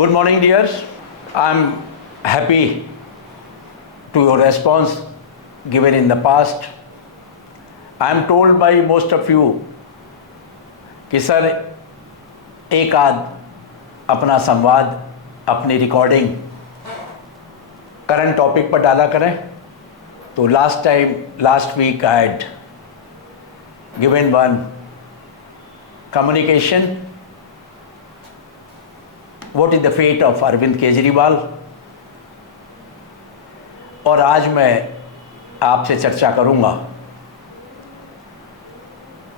Good morning, dears. I'm happy to your response given in the past. I am told by most of you कि sir एक आध अपना संवाद, अपनी recording current topic पर डाला करें. तो last week I had given one communication. What is the fate of Arvind Kejriwal? और आज मैं आपसे चर्चा करूंगा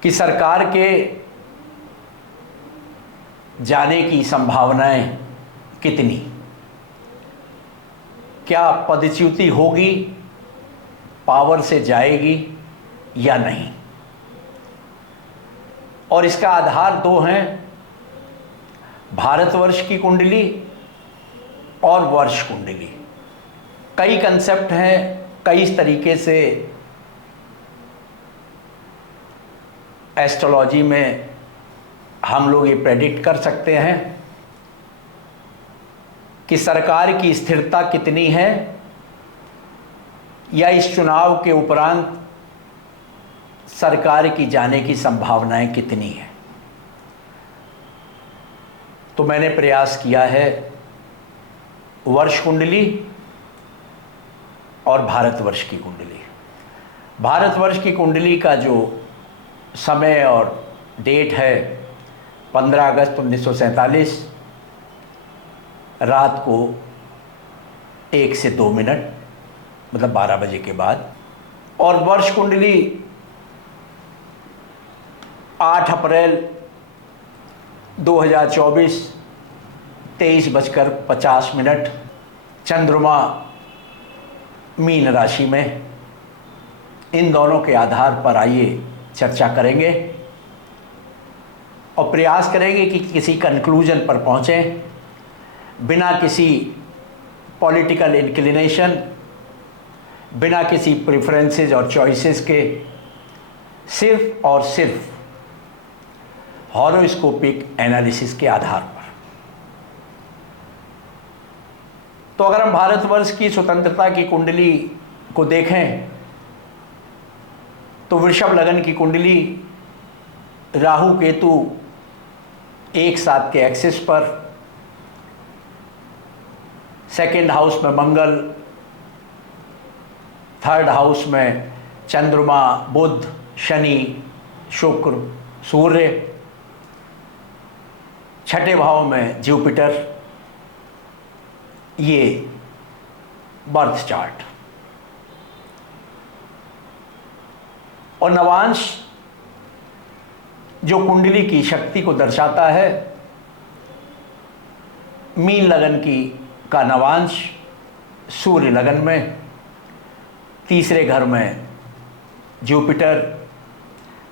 कि सरकार के जाने की संभावनाएं कितनी, क्या पदच्युति होगी, पावर से जाएगी या नहीं. और इसका आधार दो हैं, भारतवर्ष की कुंडली और वर्ष कुंडली. कई कंसेप्ट हैं, कई तरीके से एस्ट्रोलॉजी में हम लोग ये प्रेडिक्ट कर सकते हैं कि सरकार की स्थिरता कितनी है या इस चुनाव के उपरांत सरकार की जाने की संभावनाएं कितनी है. तो मैंने प्रयास किया है वर्ष कुंडली और भारतवर्ष की कुंडली. भारतवर्ष की कुंडली का जो समय और डेट है 15 अगस्त 1947 रात को 1 से 2 मिनट, मतलब 12 बजे के बाद. और वर्ष कुंडली 8 अप्रैल 2024 23:50 चंद्रमा मीन राशि में. इन दोनों के आधार पर आइए चर्चा करेंगे और प्रयास करेंगे कि किसी कंक्लूजन पर पहुंचें बिना किसी पॉलिटिकल इंक्लिनेशन, बिना किसी प्रेफरेंसेस और चॉइसेस के, सिर्फ और सिर्फ हॉरोस्कोपिक एनालिसिस के आधार पर. तो अगर हम भारतवर्ष की स्वतंत्रता की कुंडली को देखें तो वृषभ लगन की कुंडली, राहु केतु एक साथ के एक्सिस पर, सेकेंड हाउस में मंगल, थर्ड हाउस में चंद्रमा, बुध, शनि, शुक्र, सूर्य, छठे भाव में जुपिटर. ये बर्थ चार्ट. और नवांश जो कुंडली की शक्ति को दर्शाता है, मीन लगन का नवांश सूर्य लगन में, तीसरे घर में जुपिटर,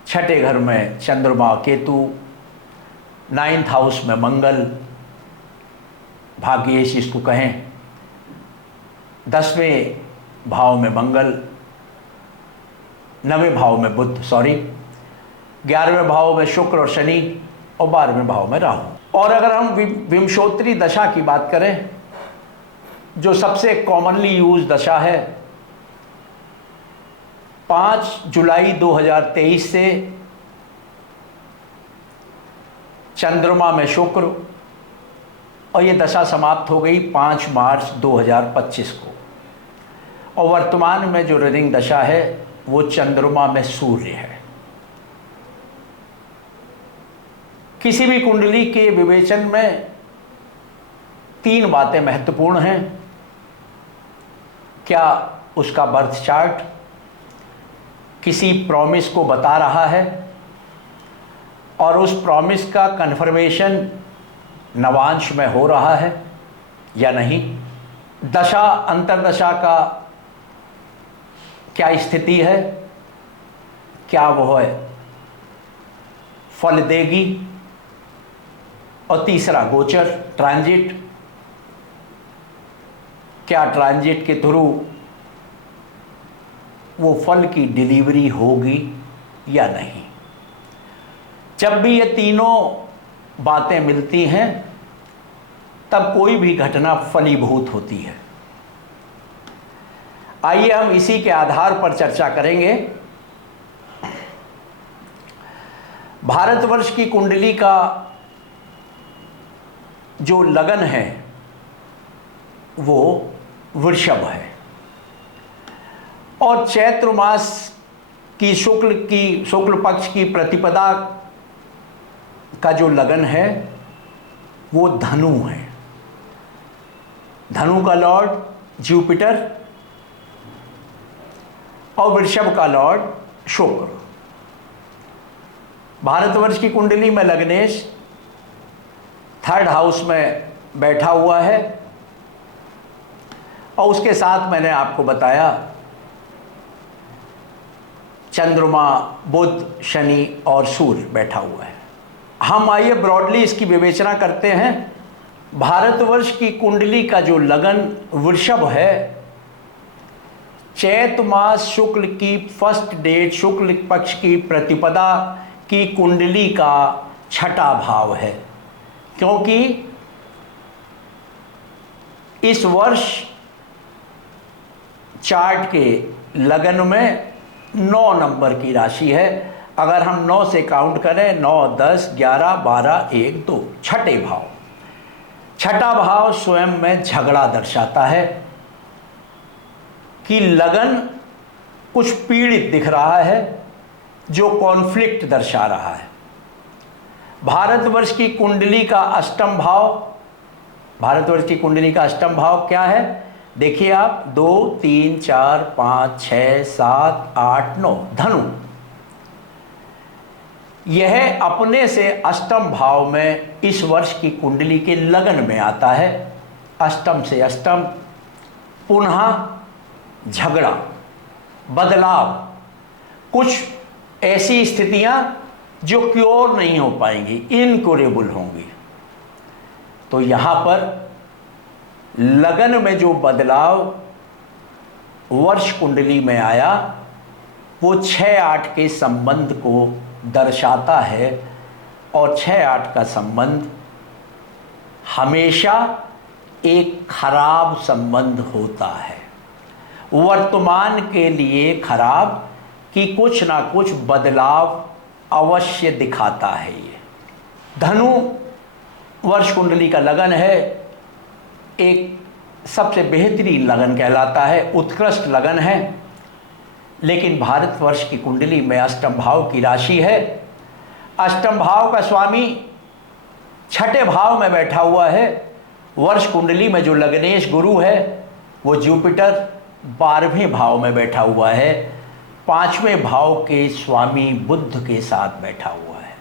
छठे घर में चंद्रमा केतु, 9th हाउस में मंगल, भाग्येश इसको कहें, 10वें भाव में मंगल, 9वें भाव में बुध, 11वें भाव में शुक्र और शनि और 12वें भाव में राहु. और अगर हम विंशोत्तरी दशा की बात करें, जो सबसे कॉमनली यूज दशा है, 5 जुलाई 2023 से चंद्रमा में शुक्र, और ये दशा समाप्त हो गई 5 मार्च 2025 को. और वर्तमान में जो रनिंग दशा है वो चंद्रमा में सूर्य है. किसी भी कुंडली के विवेचन में 3 बातें महत्वपूर्ण हैं. क्या उसका बर्थ चार्ट किसी प्रॉमिस को बता रहा है और उस प्रॉमिस का कन्फर्मेशन नवांश में हो रहा है या नहीं. दशा अंतर्दशा का क्या स्थिति है, क्या वह फल देगी. और तीसरा गोचर, ट्रांजिट, क्या ट्रांजिट के थ्रू वो फल की डिलीवरी होगी या नहीं. जब भी ये तीनों बातें मिलती हैं तब कोई भी घटना फलीभूत होती है। आइए हम इसी के आधार पर चर्चा करेंगे। भारतवर्ष की कुंडली का जो लगन है वो वृषभ है, और चैत्र मास की शुक्ल पक्ष की प्रतिपदा का जो लगन है वो धनु है। धनु का लॉर्ड जुपिटर और वृषभ का लॉर्ड शुक्र। भारतवर्ष की कुंडली में लग्नेश 3rd हाउस में बैठा हुआ है, और उसके साथ मैंने आपको बताया चंद्रमा, बुध, शनि और सूर्य बैठा हुआ है। हम आइए ब्रॉडली इसकी विवेचना करते हैं। भारतवर्ष की कुंडली का जो लगन वृषभ है, चैत मास शुक्ल की फर्स्ट डेट शुक्ल पक्ष की प्रतिपदा की कुंडली का 6ठा भाव है, क्योंकि इस वर्ष चार्ट के लगन में 9 नंबर की राशि है। अगर हम 9 से काउंट करें, 9, 10, 11, 12, 1, 2, छठे भाव। छठा भाव स्वयं में झगड़ा दर्शाता है कि लगन कुछ पीड़ित दिख रहा है, जो कॉन्फ्लिक्ट दर्शा रहा है। भारतवर्ष की कुंडली का अष्टम भाव, भारतवर्ष की कुंडली का अष्टम भाव क्या है? देखिए आप, 2, 3, 4, 5, 6, 7, 8, 9, धनु। यह अपने से अष्टम भाव में इस वर्ष की कुंडली के लगन में आता है। अष्टम से अष्टम, पुनः झगड़ा, बदलाव, कुछ ऐसी स्थितियां जो क्योर नहीं हो पाएंगी, इनक्योरेबल होंगी। तो यहां पर लगन में जो बदलाव वर्ष कुंडली में आया वो 6-8 के संबंध को दर्शाता है, और 6-8 का संबंध हमेशा एक खराब संबंध होता है, वर्तमान के लिए खराब, कि कुछ ना कुछ बदलाव अवश्य दिखाता है। ये धनु वर्ष कुंडली का लगन है, एक सबसे बेहतरीन लगन कहलाता है, उत्कृष्ट लगन है। लेकिन भारतवर्ष की कुंडली में अष्टम भाव की राशि है। अष्टम भाव का स्वामी 6ठे भाव में बैठा हुआ है। वर्ष कुंडली में जो लग्नेश गुरु है वो जुपिटर 12वें भाव में बैठा हुआ है, 5वें भाव के स्वामी बुध के साथ बैठा हुआ है।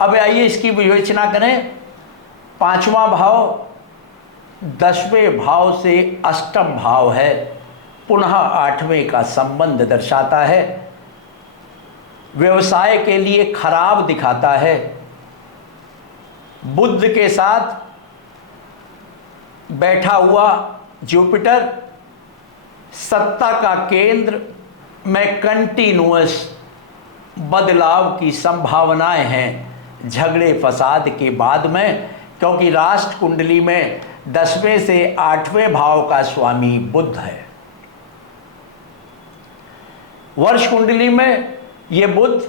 अब आइए इसकी विवेचना करें। 5वां भाव 10वें भाव से अष्टम भाव है, पुनः 8वें का संबंध दर्शाता है, व्यवसाय के लिए खराब दिखाता है। बुध के साथ बैठा हुआ जुपिटर सत्ता का केंद्र में कंटिन्यूअस बदलाव की संभावनाएं हैं झगड़े फसाद के बाद में, क्योंकि राष्ट्र कुंडली में 10वें से 8वें भाव का स्वामी बुध है। वर्ष कुंडली में ये बुध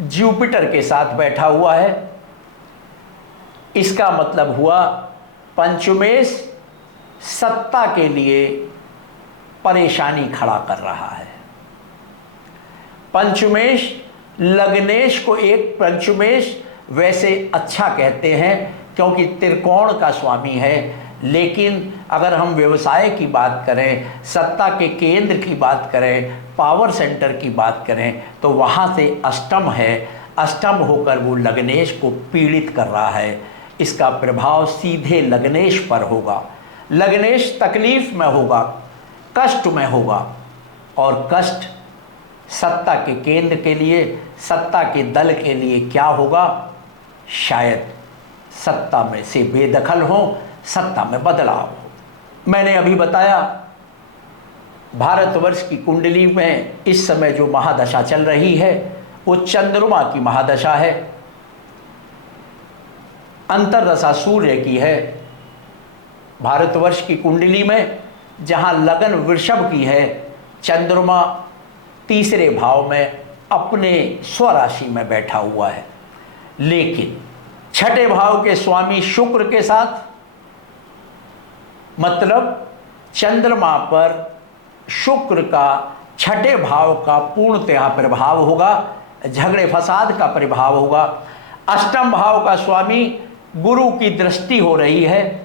जुपिटर के साथ बैठा हुआ है। इसका मतलब हुआ पंचमेश सत्ता के लिए परेशानी खड़ा कर रहा है। पंचमेश लग्नेश को, एक पंचमेश वैसे अच्छा कहते हैं क्योंकि त्रिकोण का स्वामी है, लेकिन अगर हम व्यवसाय की बात करें, सत्ता के केंद्र की बात करें, पावर सेंटर की बात करें, तो वहाँ से अष्टम है। अष्टम होकर वो लग्नेश को पीड़ित कर रहा है। इसका प्रभाव सीधे लग्नेश पर होगा। लग्नेश तकलीफ में होगा, कष्ट में होगा, और कष्ट सत्ता के केंद्र के लिए, सत्ता के दल के लिए क्या होगा? शायद सत्ता में से बेदखल हो, सत्ता में बदलाव हो। मैंने अभी बताया भारतवर्ष की कुंडली में इस समय जो महादशा चल रही है वो चंद्रमा की महादशा है। अंतर्दशा सूर्य की है। भारतवर्ष की कुंडली में जहाँ लगन वृषभ की है, चंद्रमा तीसरे भाव में अपने स्वराशि में बैठा हुआ है। लेकिन छठे भाव के स्वामी शुक्र के साथ, मतलब चंद्रमा पर शुक्र का छठे भाव का पूर्णतः प्रभाव होगा, झगड़े फसाद का प्रभाव होगा। अष्टम भाव का स्वामी गुरु की दृष्टि हो रही है।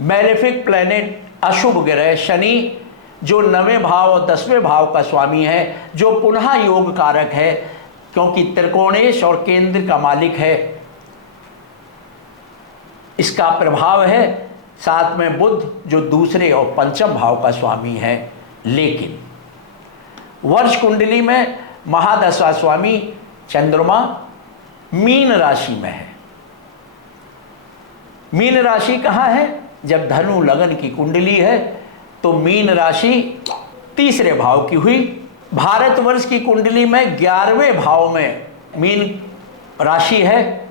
मैलेफिक प्लैनेट अशुभ ग्रह शनि, जो 9वें भाव और 10वें भाव का स्वामी है, जो पुनः योग कारक है क्योंकि त्रिकोणेश और केंद्र का मालिक है, इसका प्रभाव है। साथ में बुध जो दूसरे और पंचम भाव का स्वामी है। लेकिन वर्ष कुंडली में महादशा स्वामी चंद्रमा मीन राशि में है। मीन राशि कहाँ है? जब धनु लगन की कुंडली है तो मीन राशि तीसरे भाव की हुई। भारतवर्ष की कुंडली में 11वें भाव में मीन राशि है,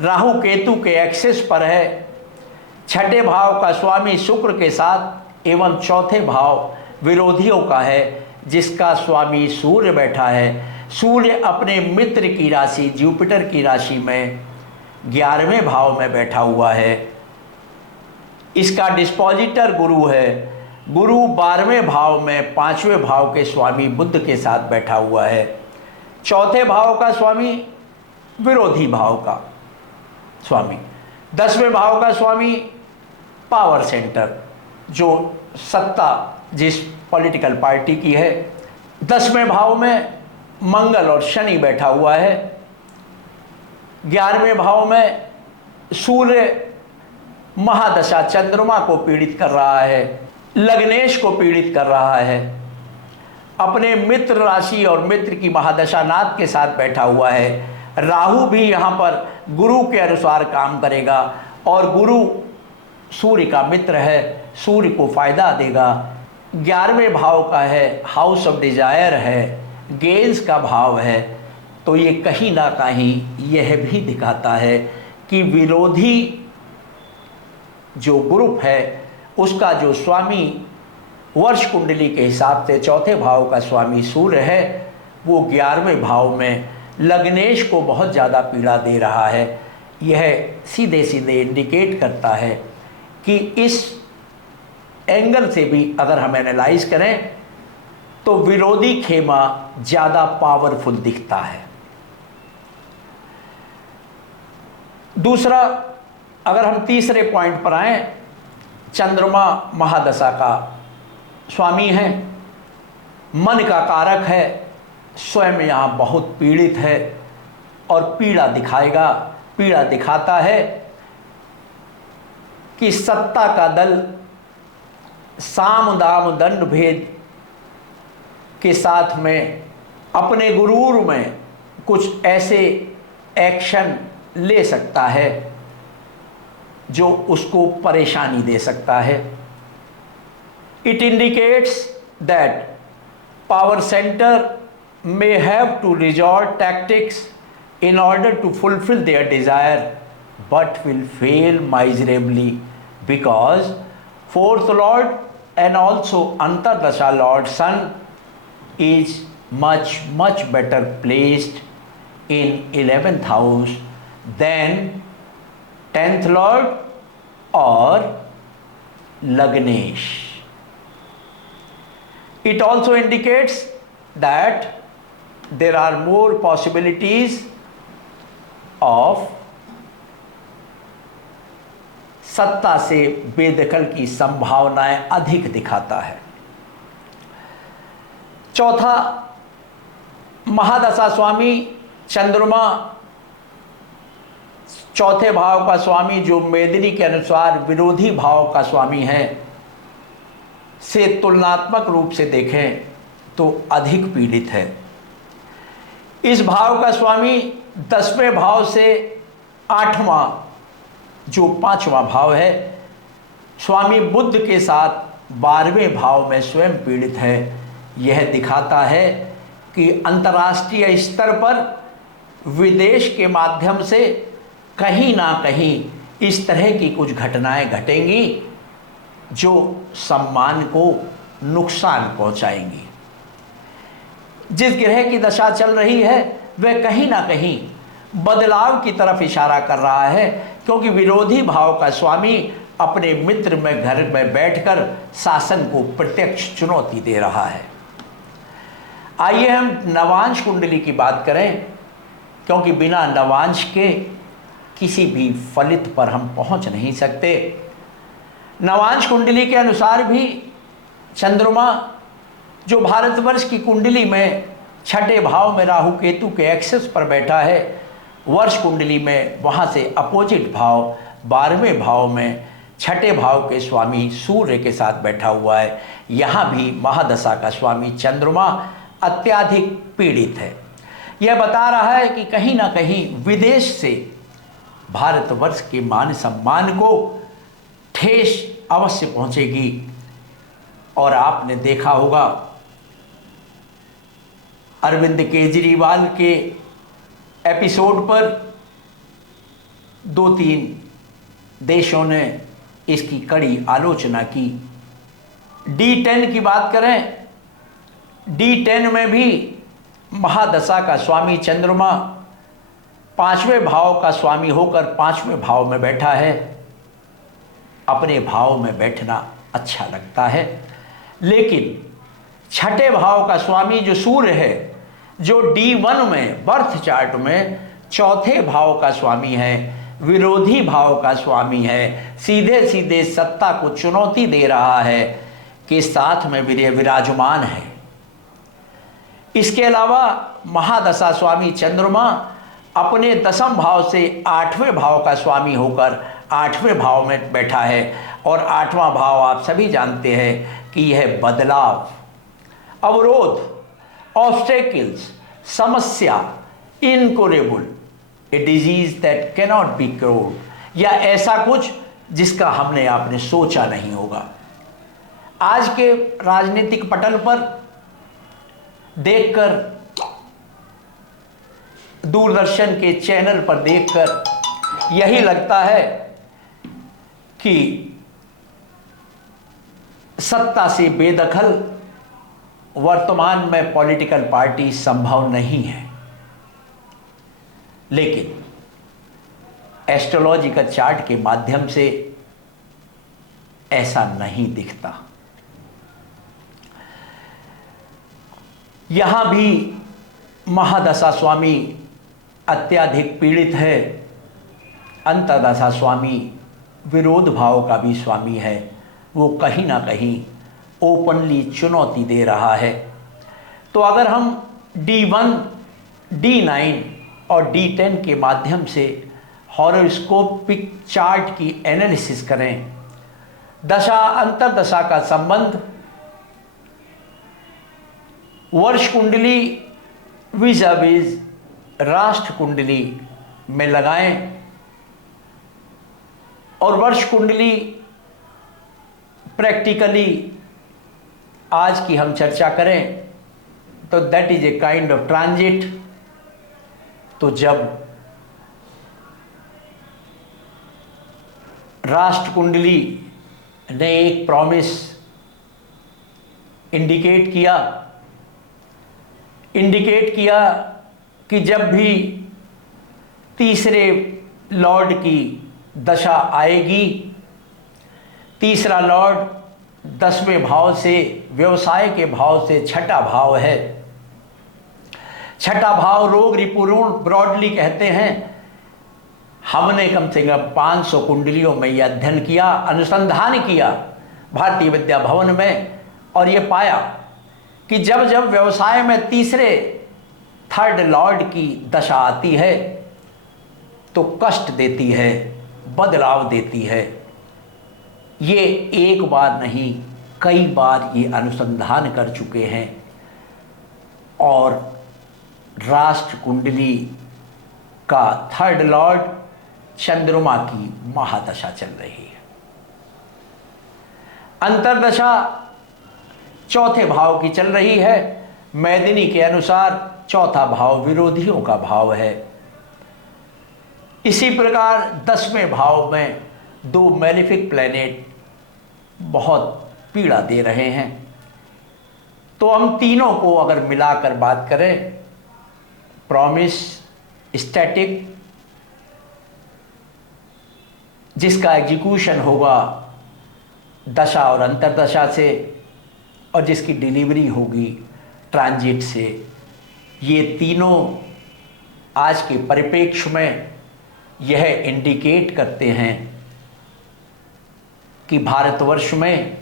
राहु केतु के एक्सेस पर है। छठे भाव का स्वामी शुक्र के साथ एवं चौथे भाव विरोधियों का है, जिसका स्वामी सूर्य बैठा है। सूर्य अपने मित्र की राशि जुपिटर की राशि में 11वें भाव में बैठा हुआ है। इसका डिस्पोजिटर गुरु है। गुरु 12वें भाव में 5वें भाव के स्वामी बुध के साथ बैठा हुआ है। चौथे भाव का स्वामी विरोधी भाव का स्वामी, 10वें भाव का स्वामी पावर सेंटर, जो सत्ता जिस पॉलिटिकल पार्टी की है। 10वें भाव में मंगल और शनि बैठा हुआ है। 11वें भाव में सूर्य महादशा चंद्रमा को पीड़ित कर रहा है, लग्नेश को पीड़ित कर रहा है। अपने मित्र राशि और मित्र की महादशा नाथ के साथ बैठा हुआ है। राहु भी यहाँ पर गुरु के अनुसार काम करेगा और गुरु सूर्य का मित्र है, सूर्य को फायदा देगा। 11वें भाव का है, हाउस ऑफ डिजायर है, गेंस का भाव है। तो ये कहीं ना कहीं यह भी दिखाता है कि विरोधी जो ग्रुप है उसका जो स्वामी वर्ष कुंडली के हिसाब से चौथे भाव का स्वामी सूर्य है, वो 11वें भाव में लग्नेश को बहुत ज़्यादा पीड़ा दे रहा है। यह सीधे सीधे इंडिकेट करता है कि इस एंगल से भी अगर हम एनालाइज करें तो विरोधी खेमा ज़्यादा पावरफुल दिखता है। दूसरा, अगर हम तीसरे पॉइंट पर आए, चंद्रमा महादशा का स्वामी है, मन का कारक है, स्वयं यहाँ बहुत पीड़ित है और पीड़ा दिखाएगा, पीड़ा दिखाता है कि सत्ता का दल साम दाम दंड भेद के साथ में अपने गुरूर में कुछ ऐसे एक्शन ले सकता है जो उसको परेशानी दे सकता है। It indicates that power centre may have to resort tactics in order to fulfill their desire, but will fail miserably because fourth lord and also Antardasha lord sun is much better placed in 11th house than 10th lord or Lagnesh. It also indicates that there are more possibilities of सत्ता से बेदखल की संभावनाएं अधिक दिखाता है। चौथा, महादशा स्वामी चंद्रमा चौथे भाव का स्वामी जो मेदिनी के अनुसार विरोधी भाव का स्वामी है, से तुलनात्मक रूप से देखें तो अधिक पीड़ित है। इस भाव का स्वामी 10वें भाव से 8वां जो 5वां भाव है, स्वामी बुध के साथ 12वें भाव में स्वयं पीड़ित है। यह दिखाता है कि अंतर्राष्ट्रीय स्तर पर विदेश के माध्यम से कहीं ना कहीं इस तरह की कुछ घटनाएं घटेंगी जो सम्मान को नुकसान पहुंचाएंगी। जिस ग्रह की दशा चल रही है वह कहीं ना कहीं बदलाव की तरफ इशारा कर रहा है, क्योंकि विरोधी भाव का स्वामी अपने मित्र में घर में बैठकर शासन को प्रत्यक्ष चुनौती दे रहा है। आइए हम नवांश कुंडली की बात करें, क्योंकि बिना नवांश के किसी भी फलित पर हम पहुंच नहीं सकते। नवांश कुंडली के अनुसार भी चंद्रमा जो भारतवर्ष की कुंडली में छठे भाव में राहु केतु के एक्सेस पर बैठा है, वर्ष कुंडली में वहाँ से अपोजिट भाव 12वें भाव में छठे भाव के स्वामी सूर्य के साथ बैठा हुआ है। यहाँ भी महादशा का स्वामी चंद्रमा अत्याधिक पीड़ित है। यह बता रहा है कि कहीं ना कहीं विदेश से भारतवर्ष के मान सम्मान को ठेस अवश्य पहुंचेगी। और आपने देखा होगा अरविंद केजरीवाल के एपिसोड पर 2-3 देशों ने इसकी कड़ी आलोचना की। D10 की बात करें, D10 में भी महादशा का स्वामी चंद्रमा 5वें भाव का स्वामी होकर 5वें भाव में बैठा है। अपने भाव में बैठना अच्छा लगता है, लेकिन छठे भाव का स्वामी जो सूर्य है, जो D1 में बर्थ चार्ट में चौथे भाव का स्वामी है, विरोधी भाव का स्वामी है, सीधे सीधे सत्ता को चुनौती दे रहा है, के साथ में विराजमान है। इसके अलावा महादशा स्वामी चंद्रमा अपने 10वें भाव से 8वें भाव का स्वामी होकर 8वें भाव में बैठा है। और 8वां भाव आप सभी जानते हैं कि यह बदलाव, अवरोध, ऑब्स्टेकल्स, समस्या, incurable, a disease that cannot be cured, या ऐसा कुछ जिसका हमने आपने सोचा नहीं होगा। आज के राजनीतिक पटल पर देखकर, दूरदर्शन के चैनल पर देखकर यही लगता है कि सत्ता से बेदखल वर्तमान में पॉलिटिकल पार्टी संभव नहीं है। लेकिन एस्ट्रोलॉजिकल चार्ट के माध्यम से ऐसा नहीं दिखता। यहां भी महादशा स्वामी अत्याधिक पीड़ित है। अंतर्दशा स्वामी विरोध भाव का भी स्वामी है, वो कहीं ना कहीं ओपनली चुनौती दे रहा है। तो अगर हम D1, D9 और D10 के माध्यम से हॉरोस्कोपिक चार्ट की एनालिसिस करें, दशा अंतर्दशा का संबंध वर्ष कुंडली विज़ राष्ट्र कुंडली में लगाएं, और वर्ष कुंडली प्रैक्टिकली आज की हम चर्चा करें तो that is a kind of transit. तो जब राष्ट्र कुंडली ने एक प्रॉमिस इंडिकेट किया कि जब भी तीसरे लॉर्ड की दशा आएगी, तीसरा लॉर्ड 10वें भाव से, व्यवसाय के भाव से छठा भाव है। छठा भाव रोग रिपुरून ब्रॉडली कहते हैं। हमने कम से कम 500 कुंडलियों में यह अध्ययन किया, अनुसंधान किया भारतीय विद्या भवन में, और ये पाया कि जब जब व्यवसाय में तीसरे थर्ड लॉर्ड की दशा आती है तो कष्ट देती है, बदलाव देती है। ये एक बार नहीं, कई बार ये अनुसंधान कर चुके हैं। और राष्ट्र कुंडली का थर्ड लॉर्ड चंद्रमा की महादशा चल रही है। अंतर्दशा चौथे भाव की चल रही है। मैदिनी के अनुसार चौथा भाव विरोधियों का भाव है। इसी प्रकार 10वें भाव में 2 मैलेफिक प्लैनेट बहुत पीड़ा दे रहे हैं। तो हम तीनों को अगर मिलाकर बात करें, प्रॉमिस, स्टैटिक, जिसका एग्जीक्यूशन होगा दशा और अंतरदशा से, और जिसकी डिलीवरी होगी ट्रांजिट से, ये तीनों आज के परिप्रेक्ष्य में यह इंडिकेट करते हैं कि भारतवर्ष में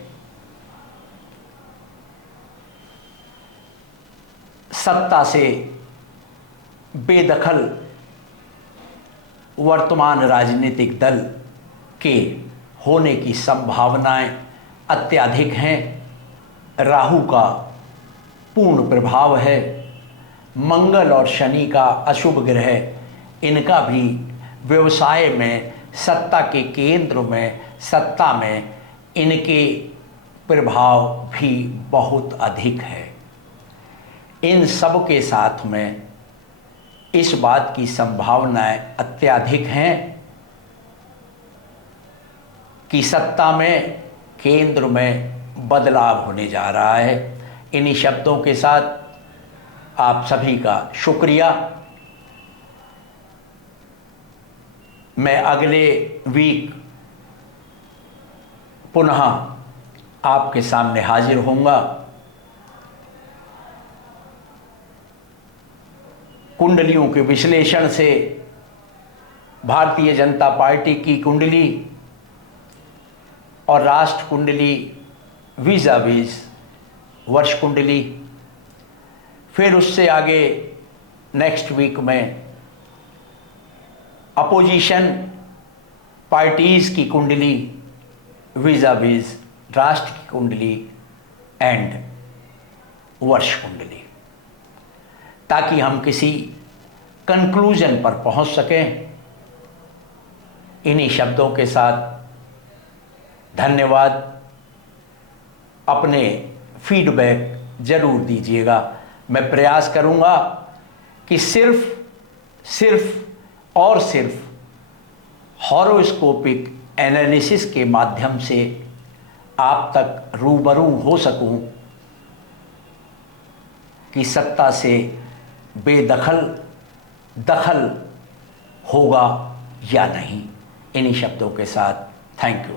सत्ता से बेदखल वर्तमान राजनीतिक दल के होने की संभावनाएं अत्यधिक हैं। राहु का पूर्ण प्रभाव है, मंगल और शनि का अशुभ ग्रह, इनका भी व्यवसाय में, सत्ता के केंद्र में, सत्ता में इनके प्रभाव भी बहुत अधिक है। इन सब के साथ में इस बात की संभावनाएं अत्यधिक हैं कि सत्ता में, केंद्र में बदलाव होने जा रहा है। इन्हीं शब्दों के साथ आप सभी का शुक्रिया। मैं अगले वीक पुनः आपके सामने हाजिर होऊंगा। कुंडलियों के विश्लेषण से भारतीय जनता पार्टी की कुंडली और राष्ट्र कुंडली वीज़ा वीज़ वर्ष कुंडली, फिर उससे आगे नेक्स्ट वीक में अपोजिशन पार्टीज़ की कुंडली वीज़ा वीज़ राष्ट्र की कुंडली एंड वर्ष कुंडली, ताकि हम किसी कंक्लूजन पर पहुंच सकें। इन्हीं शब्दों के साथ धन्यवाद। अपने फीडबैक ज़रूर दीजिएगा। मैं प्रयास करूंगा कि सिर्फ और सिर्फ हॉरोस्कोपिक एनालिसिस के माध्यम से आप तक रूबरू हो सकूं कि सत्ता से दखल होगा या नहीं। इन्हीं शब्दों के साथ थैंक यू।